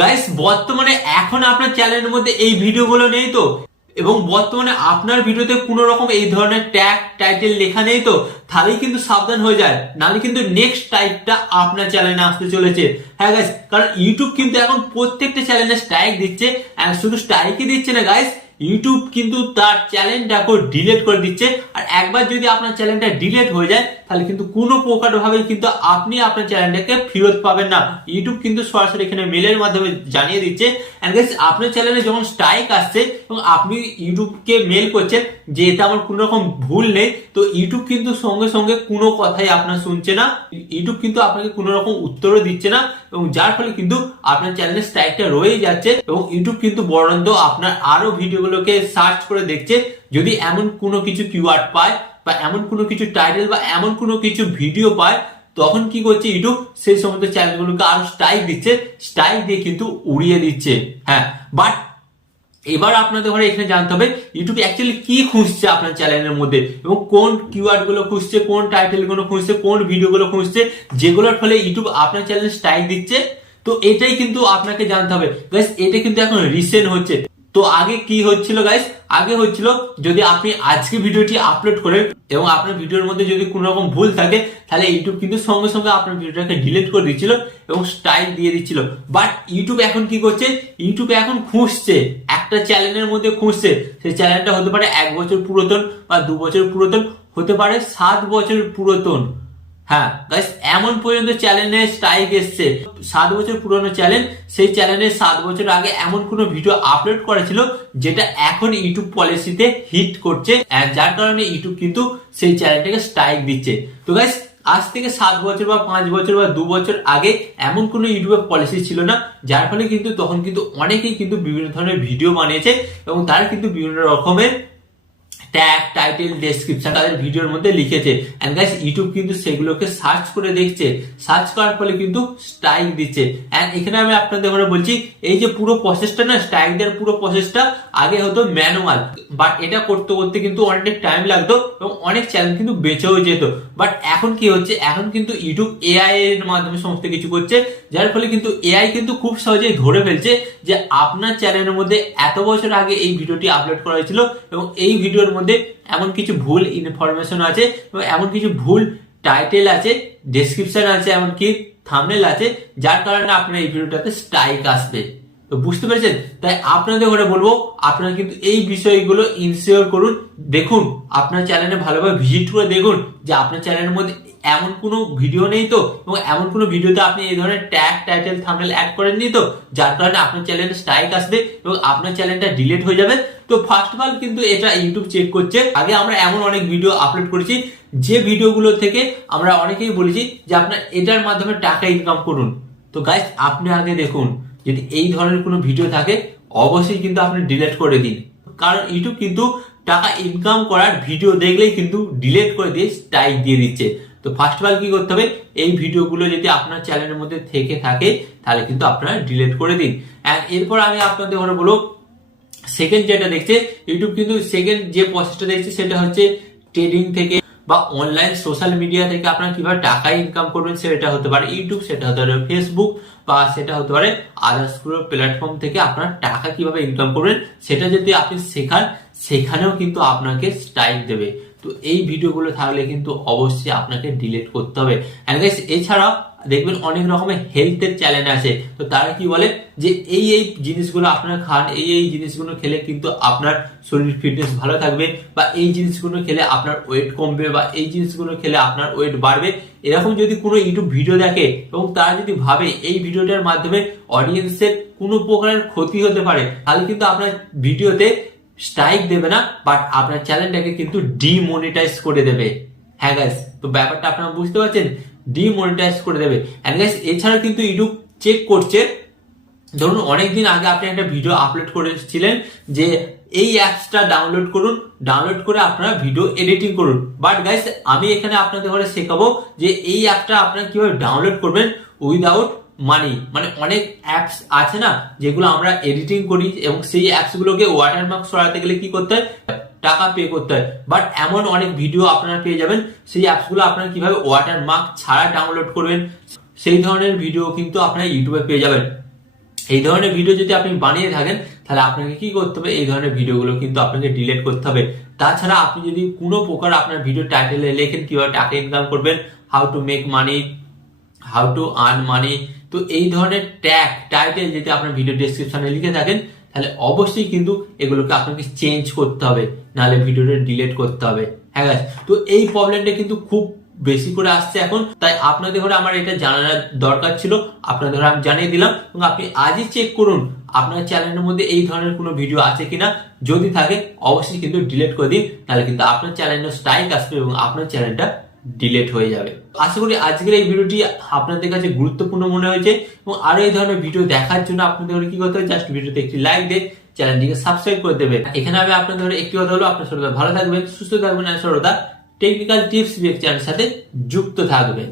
Guys বর্তমানে এখন আপনার চ্যানেলের মধ্যে এই ভিডিওগুলো নেই তো, এবং বর্তমানে আপনার ভিডিওতে কোনো রকম এই ধরনের ট্যাগ টাইটেল লেখা নেই তো, তাহলেই কিন্তু সাবধান হয়ে যায়, নাহলে কিন্তু নেক্সট টাইপটা আপনার চ্যানেলে আসতে চলেছে। হ্যাঁ গাইস, কারণ ইউটিউব কিন্তু এখন প্রত্যেকটা চ্যানেলে স্ট্রাইক দিচ্ছে, আর শুধু স্ট্রাইকই দিচ্ছে না গাইস, ইউটিউব কিন্তু তার চ্যানেলটাকে ডিলিট করে দিচ্ছে। আর একবার যদি আপনার চ্যানেলটা ডিলিট হয়ে যায়, তাহলে কিন্তু কোনো প্রকার ভাবে কিন্তু আপনি আপনার চ্যানেলটাকে ফেরত পাবেন না। ইউটিউব কিন্তু সরাসরি এখানে মেলের মাধ্যমে জানিয়ে দিচ্ছে। এন্ড গাইস, আপনার চ্যানেলে যখন স্ট্রাইক আসছে এবং আপনি ইউটিউবকে মেল করছেন যে এতে আমার কোনো রকম ভুল নেই, তো ইউটিউব কিন্তু সঙ্গে সঙ্গে কোনো কথাই আপনার শুনছে না, ইউটিউব কিন্তু আপনাকে কোনো রকম উত্তরও দিচ্ছে না, এবং যার ফলে কিন্তু আপনার চ্যানেলের স্ট্রাইকটা রয়েই যাচ্ছে। এবং ইউটিউব কিন্তু বরঞ্চ আপনার আরো ভিডিওগুলোকে সার্চ করে দেখছে, যদি এমন কোনো কিছু কিওয়ার্ড পায় বা এমন কোনো কিছু টাইটেল বা এমন কোনো কিছু ভিডিও পায়, তখন কি করছে ইউটিউব সেই সমস্ত চ্যানেলগুলোকে আরো স্ট্রাইক দিচ্ছে, স্ট্রাইক দিয়ে কিন্তু উড়িয়ে দিচ্ছে। হ্যাঁ, বাট এবার আপনাদের ঘরে এখানে জানতে হবে ইউটিউব অ্যাকচুয়ালি কি খুঁজছে আপনার চ্যানেলের মধ্যে, এবং কোন কিওয়ার্ড গুলো খুঁজছে, কোন টাইটেল গুলো খুঁজছে, কোন ভিডিও গুলো খুঁজছে, যেগুলোর ফলে ইউটিউব আপনার চ্যানেলে স্ট্রাইক দিচ্ছে। তো এটাই কিন্তু আপনাকে জানতে হবে গাইস। এটা কিন্তু এখন রিসেন্ট হচ্ছে। তো আগে কি হচ্ছিল গাইস, আগে হচ্ছিল যদি আপনি আজকে ভিডিওটি আপলোড করেন এবং আপনার ভিডিওর মধ্যে যদি কোনো রকম ভুল থাকে, তাহলে ইউটিউব কিন্তু সঙ্গে সঙ্গে আপনার ভিডিওটাকে ডিলিট করে দিচ্ছিল এবং স্ট্রাইক দিয়ে দিচ্ছিল। বাট ইউটিউব এখন কি করছে, ইউটিউব এখন খুঁজছে, একটা চ্যানেলের মধ্যে খুঁজছে, সেই চ্যানেলটা হতে পারে 1 বছর পুরাতন বা 2 বছর পুরাতন, হতে পারে 7 বছর পুরাতন। হ্যাঁ গাইস, এমন পর্যন্ত চ্যানেলে স্ট্রাইক এসছে, 7 বছর পুরনো চ্যানেল, সেই চ্যানেলে 7 বছর আগে এমন কোনো ভিডিও আপলোড করেছিল যেটা এখন ইউটিউব পলিসিতে হিট করছে, যার কারণে ইউটিউব কিন্তু সেই চ্যানেলটাকে স্ট্রাইক দিচ্ছে। তো গাইস, আজ থেকে 7 বছর বা 5 বছর বা 2 বছর আগে এমন কোনো ইউটিউবের পলিসি ছিল না, যার ফলে কিন্তু তখন কিন্তু অনেকেই কিন্তু বিভিন্ন ধরনের ভিডিও বানিয়েছে এবং তারা কিন্তু বিভিন্ন রকমের ট্যাগ টাইটেল ডেসক্রিপশন তাদের ভিডিওর মধ্যে লিখেছে। এন্ড গাইস, ইউটিউব কিন্তু সেগুলোকে সার্চ করে দেখছে, সার্চ করার ফলে কিন্তু স্ট্রাইক দিচ্ছে। এন্ড এখানে আমি আপনাদের ঘরে বলছি, এই যে পুরো প্রসেসটা না, স্ট্রাইক দেওয়ার পুরো প্রসেসটা আগে হতো ম্যানুয়াল, বাট এটা করতে করতে কিন্তু অনেকটা টাইম লাগতো এবং অনেক চ্যানেল কিন্তু বেঁচেও যেত। বাট এখন কি হচ্ছে, এখন কিন্তু ইউটিউব এআই এর মাধ্যমে সমস্ত কিছু করছে, যার ফলে কিন্তু এআই কিন্তু খুব সহজেই ধরে ফেলছে যে আপনার চ্যানেলের মধ্যে এত বছর আগে এই ভিডিওটি আপলোড করা হয়েছিল এবং এই ভিডিওর মধ্যে এমন কিছু ভুল ইনফরমেশন আছে এবং এমন কিছু ভুল টাইটেল আছে, ডেসক্রিপশন আছে, এমনকি থাম্বনেল আছে, যার কারণে আপনার এই ভিডিওটাতে স্ট্রাইক আসবে। তো বুঝতে পেরেছেন? তাই আপনাদের ঘরে বলবো, আপনারা কিন্তু এই বিষয়গুলো ইনশিওর করুন। দেখুন আপনার চ্যানেলে ভালোভাবে ভিজিট করে দেখুন যে আপনার চ্যানেলের মধ্যে এমন কোনো ভিডিও নেই তো, এবং এমন কোনো ভিডিওতে আপনি এই ধরনের ট্যাগ টাইটেল থাম্বনেল অ্যাড করেননি তো, যার কারণে আপনার চ্যানেলে স্ট্রাইক আসবে এবং আপনার চ্যানেলটা ডিলিট হয়ে যাবে। তো ফার্স্ট অফ অল কিন্তু এটা ইউটিউব চেক করছে। আগে আমরা এমন অনেক ভিডিও আপলোড করেছি যে ভিডিওগুলো থেকে আমরা অনেকেই বলেছি যে আপনার এটার মাধ্যমে টাকা ইনকাম করুন। তো গাইস, আপনি আগে দেখুন, যদি এই ধরনের কোনো ভিডিও থাকে অবশ্যই কিন্তু আপনি ডিলিট করে দিন, কারণ ইউটিউব কিন্তু টাকা ইনকাম করার ভিডিও দেখলেই কিন্তু ডিলিট করে দিয়ে স্ট্রাইক দিয়ে দিচ্ছে। তো ফার্স্ট অফ অল কি করতে হবে, এই ভিডিওগুলো যদি আপনার চ্যানেলের মধ্যে থেকে থাকে তাহলে কিন্তু আপনারা ডিলিট করে দিন। এন্ড এরপর আমি আপনাদের ঘরে বলবো, সেকেন্ড যেটা দেখছে ইউটিউব, কিন্তু সেকেন্ড যে প্রসেসটা দেখছে সেটা হচ্ছে ট্রেডিং থেকে বা অনলাইন সোশ্যাল মিডিয়া থেকে আপনারা কিভাবে টাকা ইনকাম করবেন, সেটা হতে পারে ইউটিউব, সেটা হতে পারে ফেসবুক, বা সেটা হতে পারে আদার্স কোনো প্ল্যাটফর্ম থেকে আপনারা টাকা কিভাবে ইনকাম করবেন সেটা যদি আপনি শেখান, সেখানেও কিন্তু আপনাকে স্ট্রাইক দেবে। তো এই ভিডিওগুলো থাকলে কিন্তু অবশ্যই আপনাকে ডিলিট করতে হবে। এন্ড গাইস, এছাড়াও দেখবেন অনেক রকমের হেলথের চ্যালেঞ্জ আছে, তো তারা কি বলে যে এই এই জিনিসগুলো আপনারা খান, এই এই জিনিসগুলো খেলে কিন্তু আপনার শরীর ফিটনেস ভালো থাকবে, বা এই জিনিসগুলো খেলে আপনার ওয়েট কমবে, বা এই জিনিসগুলো খেলে আপনার ওয়েট বাড়বে। এরকম যদি কোনো ইউটিউব ভিডিও দেখে এবং তারা যদি ভাবে এই ভিডিওটার মাধ্যমে অডিয়েন্সের কোনো প্রকারের ক্ষতি হতে পারে, তাহলে কিন্তু আপনার ভিডিওতে স্ট্রাইক দেবে না, বাট আপনার চ্যানেলটাকে কিন্তু ডিমনিটাইজ করে দেবে। হ্যাঁ গাইস, তো ব্যাপারটা আপনারা বুঝতে পারছেন, ডিমনিটাইজ করে দেবে। এন্ড গাইস, এছাড়া কিন্তু ইউটিউব চেক করছে, ধরুন অনেকদিন আগে আপনি একটা ভিডিও আপলোড করেছিলেন যে এই অ্যাপসটা ডাউনলোড করুন, ডাউনলোড করে আপনারা ভিডিও এডিটিং করুন। বাট গাইস, আমি এখানে আপনাদের ঘরে শেখাবো যে এই অ্যাপটা আপনারা কিভাবে ডাউনলোড করবেন উইদাউট মানি। মানে অনেক অ্যাপস আছে না যেগুলো আমরা এডিটিং করি, এবং সেই অ্যাপস গুলোকে ওয়াটারমার্ক সরাতে গেলে কি করতে হয়, টাকা পে করতে হয়। বাট এমন অনেক ভিডিও আপনারা পেয়ে যাবেন, সেই অ্যাপসগুলো আপনারা কিভাবে ওয়াটারমার্ক ছাড়া ডাউনলোড করবেন সেই ধরনের ভিডিও কিন্তু আপনারা ইউটিউবে পেয়ে যাবেন। এই ধরনের ভিডিও যদি আপনি বানিয়ে থাকেন তাহলে আপনাকে কি করতে হবে, এই ধরনের ভিডিওগুলো কিন্তু আপনাকে ডিলিট করতে হবে। তাছাড়া আপনি যদি কোনো প্রকার আপনার ভিডিও টাইটেলে লেখেন কিভাবে টাকা ইনকাম করবেন, how to make money, how to earn money, তো এই ধরনের ট্যাগ টাইটেল যদি আপনার ভিডিও ডেসক্রিপশনে লিখে থাকেন তাহলে অবশ্যই কিন্তু এগুলোকে আপনাকে চেঞ্জ করতে হবে, নাহলে ভিডিওটা ডিলিট করতে হবে। হ্যাঁ guys, তো এই প্রবলেমটা কিন্তু খুব বেশি করে আসছে এখন, তাই আপনাদের ঘরে আমার এটা জানার দরকার ছিল, আপনাদের ঘরে আমি জানিয়ে দিলাম। এবং আপনি আজই চেক করুন আপনার চ্যানেলের মধ্যে এই ধরনের কোনো ভিডিও আছে কিনা, যদি থাকে অবশ্যই কিন্তু ডিলিট করে দিন, তাহলে কিন্তু আপনার চ্যানেলে স্ট্রাইক আসবে এবং আপনার চ্যানেলটা ডিলিট হয়ে যাবে। আশা করি আজকের এই ভিডিওটি আপনাদের কাছে গুরুত্বপূর্ণ মনে হয়েছে, এবং আরো এই ধরনের ভিডিও দেখার জন্য আপনাদের কি করতে হবে, জাস্ট ভিডিওতে একটি লাইক দিয়ে চ্যানেলটিকে সাবস্ক্রাইব করে দেবেন। এখানে আমি আপনাদের একটি কথা হলো, আপনার সর্বদা ভালো থাকবেন, সুস্থ থাকবেন, আর সর্বদা টেকনিক্যাল টিপস চ্যানেলের সাথে যুক্ত থাকবেন।